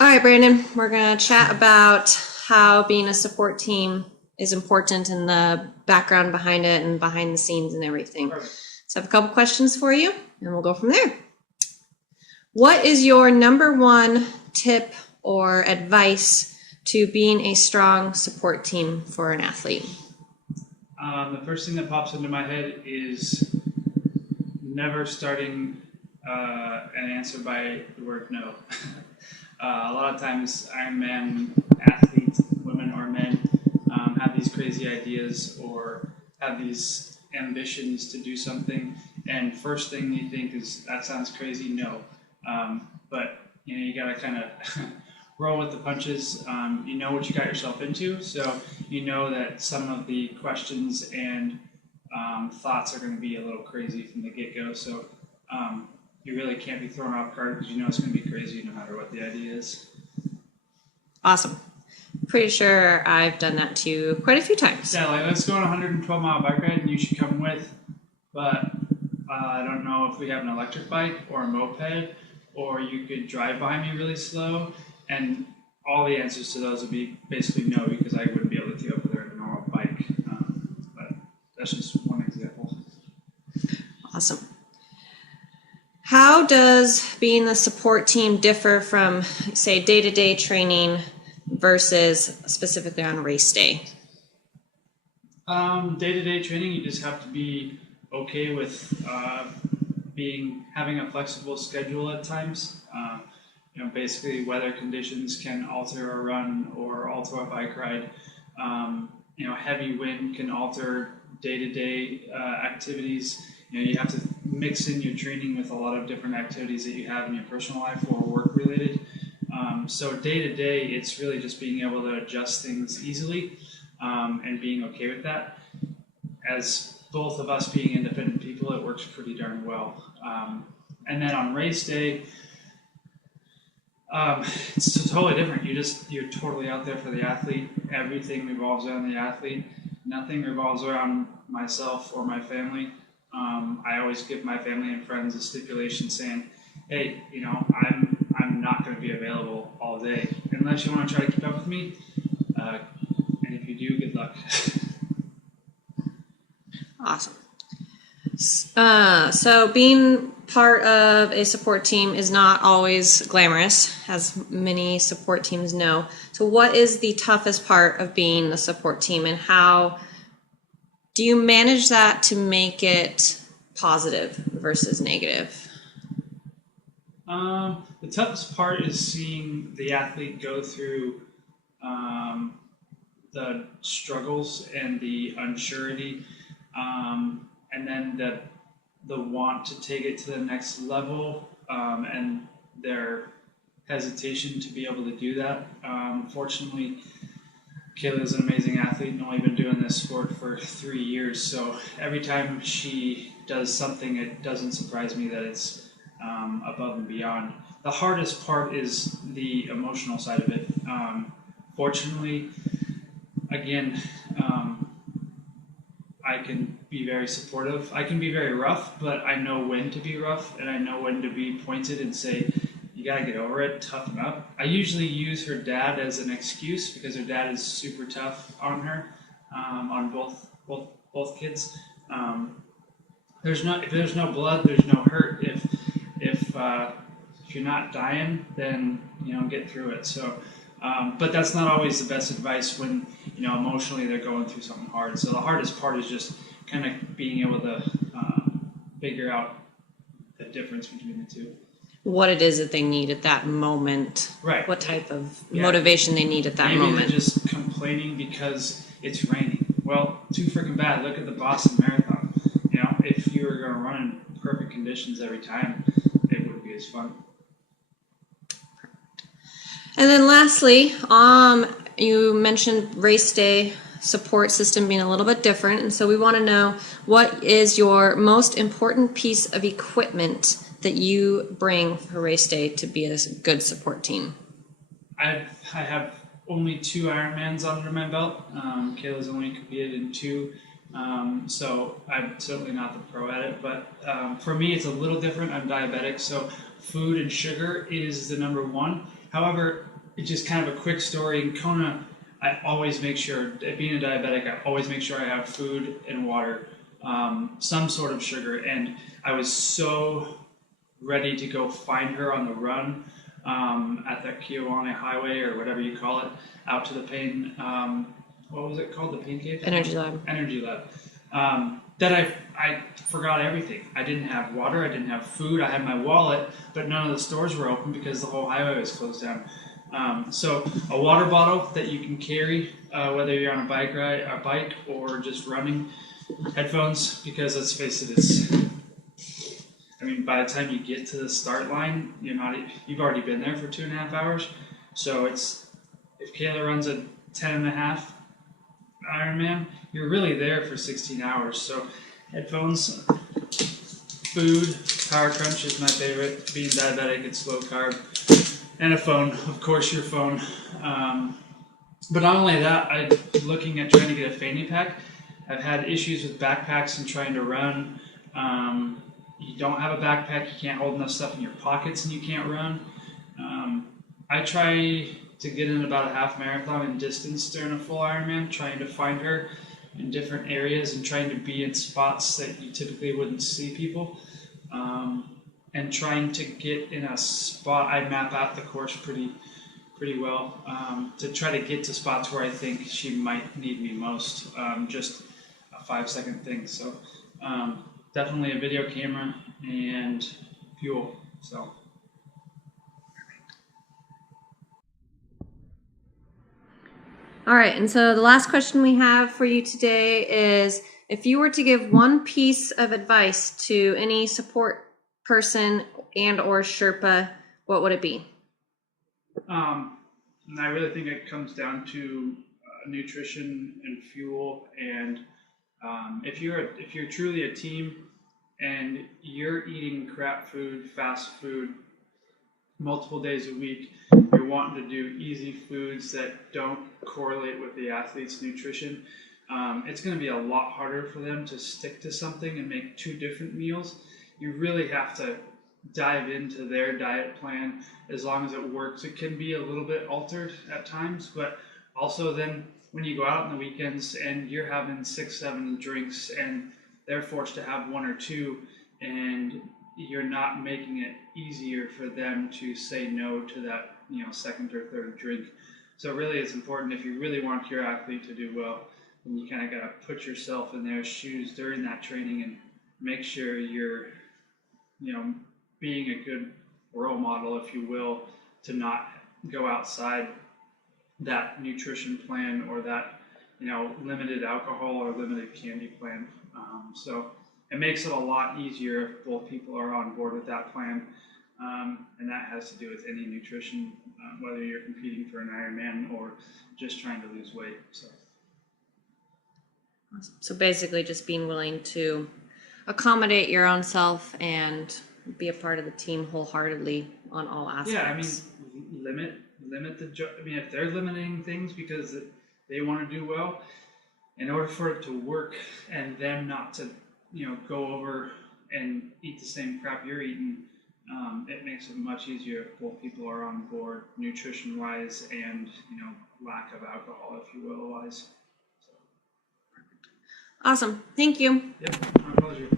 All right, Brandon, we're going to chat about how being a support team is important and the background behind it and behind the scenes and everything. Perfect. So I have a couple questions for you and we'll go from there. What is your number one tip or advice to being a strong support team for an athlete? The first thing that pops into my head is never starting an answer by the word no. A lot of times Ironman athletes, women or men, have these crazy ideas or have these ambitions to do something, and first thing you think is, that sounds crazy, no. But you gotta kind of roll with the punches. You know what you got yourself into, so you know that some of the questions and thoughts are going to be a little crazy from the get-go. So you really can't be thrown off guard because you know it's going to be crazy no matter what the idea is. Awesome. Pretty sure I've done that too quite a few times. Yeah, like let's go on a 112-mile bike ride and you should come with, but I don't know if we have an electric bike or a moped, or you could drive by me really slow. And all the answers to those would be basically no, because I wouldn't be able to keep up with her on a normal bike. But that's just one example. Awesome. How does being the support team differ from, say, day-to-day training versus specifically on race day? Day-to-day training, you just have to be okay with having a flexible schedule at times. Basically weather conditions can alter a run or alter a bike ride. Heavy wind can alter day-to-day activities. You have to mix in your training with a lot of different activities that you have in your personal life or work-related. So day-to-day, it's really just being able to adjust things easily and being okay with that. As both of us being independent people, it works pretty darn well. And then on race day, it's totally different. You're totally out there for the athlete. Everything revolves around the athlete. Nothing revolves around myself or my family. I always give my family and friends a stipulation saying, hey, I'm not going to be available all day unless you want to try to keep up with me. And if you do, good luck. Awesome. So being part of a support team is not always glamorous, as many support teams know. So what is the toughest part of being a support team, and how do you manage that to make it positive versus negative? The toughest part is seeing the athlete go through the struggles and the unsurety, and then the want to take it to the next level, and their hesitation to be able to do that. Fortunately, Kayla's an amazing athlete and only been doing this sport for 3 years, so every time she does something, it doesn't surprise me that it's above and beyond. The hardest part is the emotional side of it. Fortunately, again, I can be very supportive. I can be very rough, but I know when to be rough, and I know when to be pointed and say, you gotta get over it, toughen up. I usually use her dad as an excuse because her dad is super tough on her, on both kids. If there's no blood, there's no hurt. If you're not dying, then get through it. So, but that's not always the best advice when emotionally they're going through something hard. So the hardest part is just kind of being able to figure out the difference between the two. What it is that they need at that moment. Right. What type of motivation they need at that moment. Maybe they're just complaining because it's raining. Well, too freaking bad. Look at the Boston Marathon. If you were going to run in perfect conditions every time, it wouldn't be as fun. And then lastly, you mentioned race day support system being a little bit different, and so we want to know, what is your most important piece of equipment that you bring for race day to be a good support team? I have only 2 Ironmans under my belt. Kayla's only competed in 2, so I'm certainly not the pro at it. But for me, it's a little different. I'm diabetic, so food and sugar is the number one. However, it's just kind of a quick story. In Kona, I always make sure, being a diabetic, I always make sure I have food and water, some sort of sugar. And I was so ready to go find her on the run at that Keowane Highway, or whatever you call it, out to the pain, what was it called? The pain cave? Energy lab. Energy lab. That I forgot everything. I didn't have water, I didn't have food, I had my wallet, but none of the stores were open because the whole highway was closed down. So a water bottle that you can carry, whether you're on a bike or just running, headphones, because let's face it, I mean, by the time you get to the start line, you've already been there for 2.5 hours. So if Kayla runs a 10.5 Ironman, you're really there for 16 hours. So headphones, food, Power Crunch is my favorite. Being diabetic, it's low carb, and a phone, of course, your phone. But not only that, I'm looking at trying to get a fanny pack. I've had issues with backpacks and trying to run. You don't have a backpack, you can't hold enough stuff in your pockets, and you can't run. I try to get in about a half marathon in distance during a full Ironman, trying to find her in different areas and trying to be in spots that you typically wouldn't see people. And trying to get in a spot, I map out the course pretty well, to try to get to spots where I think she might need me most. Just a 5-second thing. So definitely a video camera and fuel. So. All right, and so the last question we have for you today is, if you were to give one piece of advice to any support person and or Sherpa, what would it be? And I really think it comes down to nutrition and fuel. And if you're truly a team and you're eating crap food, fast food, multiple days a week, you're wanting to do easy foods that don't correlate with the athlete's nutrition, it's going to be a lot harder for them to stick to something and make 2 different meals. You really have to dive into their diet plan. As long as it works, it can be a little bit altered at times, but also then when you go out on the weekends and you're having 6-7 drinks and they're forced to have 1 or 2, and you're not making it easier for them to say no to that, second or third drink. So really, it's important, if you really want your athlete to do well, then you kind of got to put yourself in their shoes during that training and make sure you're, being a good role model, if you will, to not go outside that nutrition plan or that, limited alcohol or limited candy plan. So it makes it a lot easier if both people are on board with that plan. And that has to do with any nutrition, whether you're competing for an Ironman or just trying to lose weight. So basically just being willing to accommodate your own self and be a part of the team wholeheartedly on all aspects. Yeah, I mean, limit if they're limiting things because they want to do well, in order for it to work and them not to, go over and eat the same crap you're eating, it makes it much easier if both people are on board nutrition-wise and, lack of alcohol, if you will, wise. So. Awesome. Thank you. Yep, my pleasure.